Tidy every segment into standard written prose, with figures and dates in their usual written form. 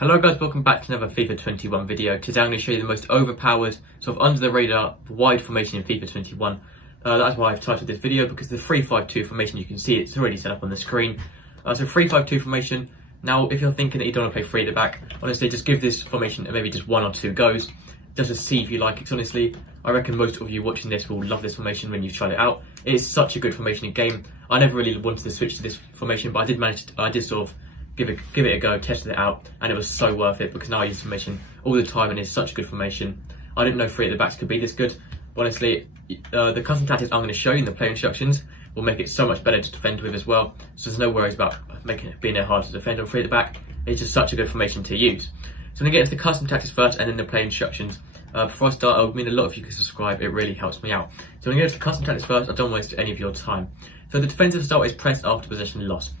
Hello guys, welcome back to another FIFA 21 video. Today I'm going to show you the most overpowered, sort of under the radar, wide formation in FIFA 21. That's why I've titled this video, because the 3-5-2 formation, you can see it's already set up on the screen. So 3-5-2 formation. Now if you're thinking that you don't want to play 3 at the back, honestly just give this formation maybe just 1 or 2 goes, just to see if you like it. 'Cause honestly, I reckon most of you watching this will love this formation when you've tried it out. It is such a good formation in game. I never really wanted to switch to this formation, but I did sort of give it a go, tested it out, and it was so worth it because now I use formation all the time and it's such a good formation. I didn't know 3 at the backs could be this good, but honestly, the custom tactics I'm going to show you in the player instructions will make it so much better to defend with as well. So there's no worries about being hard to defend on 3 at the back. It's just such a good formation to use. So I'm going to get into the custom tactics first and then the player instructions. Before I start, I would mean a lot if you could subscribe, it really helps me out. So I'm going to get into the custom tactics first. I don't waste any of your time. So the defensive style is press after possession loss.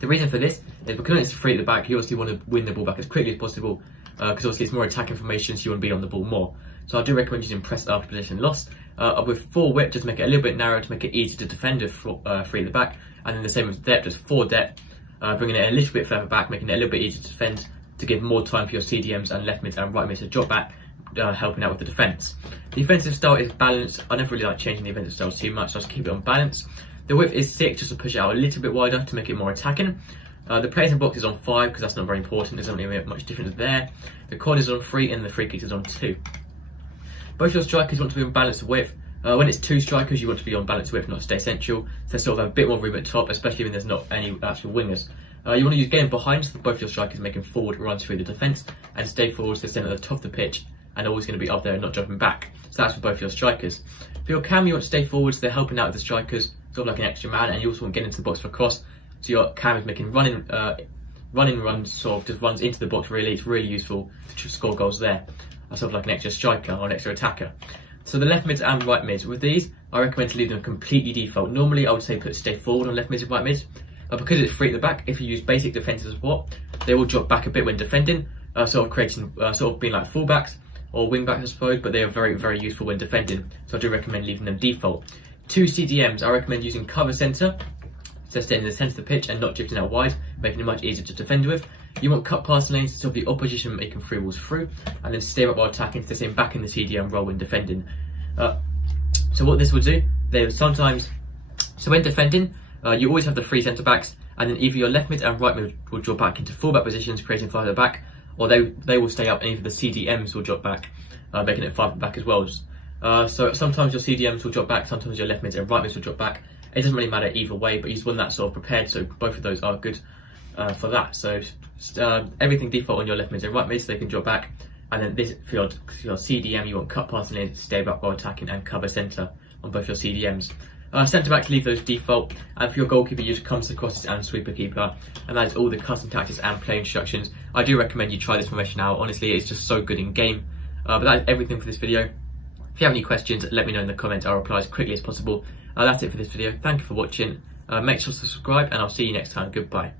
The reason for this is because it's 3 at the back, you obviously want to win the ball back as quickly as possible, because obviously it's more attacking formation, so you want to be on the ball more. So I do recommend using press after possession loss. With 4 width, just make it a little bit narrower to make it easier to defend with 3 at the back, and then the same with depth, just 4 depth, bringing it a little bit further back, making it a little bit easier to defend, to give more time for your CDMs and left mids and right mids to drop back, helping out with the defence. The offensive style is balanced. I never really like changing the offensive style too much, so I just keep it on balance. The width is 6, just to push it out a little bit wider to make it more attacking. The players in box is on 5 because that's not very important, there's not really much difference there. The corners is on 3 and the free kicks is on 2. Both your strikers want to be on balanced width. When it's 2 strikers, you want to be on balanced width, not stay central. So sort of have a bit more room at top, especially when there's not any actual wingers. You want to use getting behind, so both your strikers making forward runs through the defence, and stay forward, so stand at the top of the pitch and always going to be up there and not jumping back. So that's for both your strikers. For your cam, you want to stay forward, so they're helping out with the strikers, sort of like an extra man, and you also want to get into the box for a cross. So your cam is making running runs, sort of just runs into the box really. It's really useful to score goals there. Sort of like an extra striker or an extra attacker. So the left mids and right mids, with these, I recommend to leave them completely default. Normally I would say stay forward on left mids and right mids, but because it's 3 at the back, if you use basic defensive support, they will drop back a bit when defending, sort of creating, sort of being like fullbacks or wing backs I suppose, but they are very, very useful when defending. So I do recommend leaving them default. 2 CDMs, I recommend using cover centre, so staying in the centre of the pitch and not drifting out wide, making it much easier to defend with. You want cut passing lanes to stop the opposition making free balls through, and then stay up while attacking to stay back in the CDM role when defending. So what this will do, so when defending, you always have the 3 centre backs, and then either your left mid and right mid will drop back into fullback positions, creating 5 at the back, or they will stay up, and either the CDMs will drop back, making it 5 at the back as well. So sometimes your CDMs will drop back, sometimes your left mids and right mids will drop back. It doesn't really matter either way, but you just want that sort of prepared, so both of those are good for that. So everything default on your left mids and right mids, so they can drop back. And then this for your CDM, you want cut passing lanes, stay back while attacking, and cover centre on both your CDMs. Centre backs, leave those default, and for your goalkeeper, use comes to crosses and sweeper keeper. And that is all the custom tactics and play instructions. I do recommend you try this formation out. Honestly, it's just so good in game. But that is everything for this video. If you have any questions, let me know in the comments. I'll reply as quickly as possible. That's it for this video. Thank you for watching. Make sure to subscribe, and I'll see you next time. Goodbye.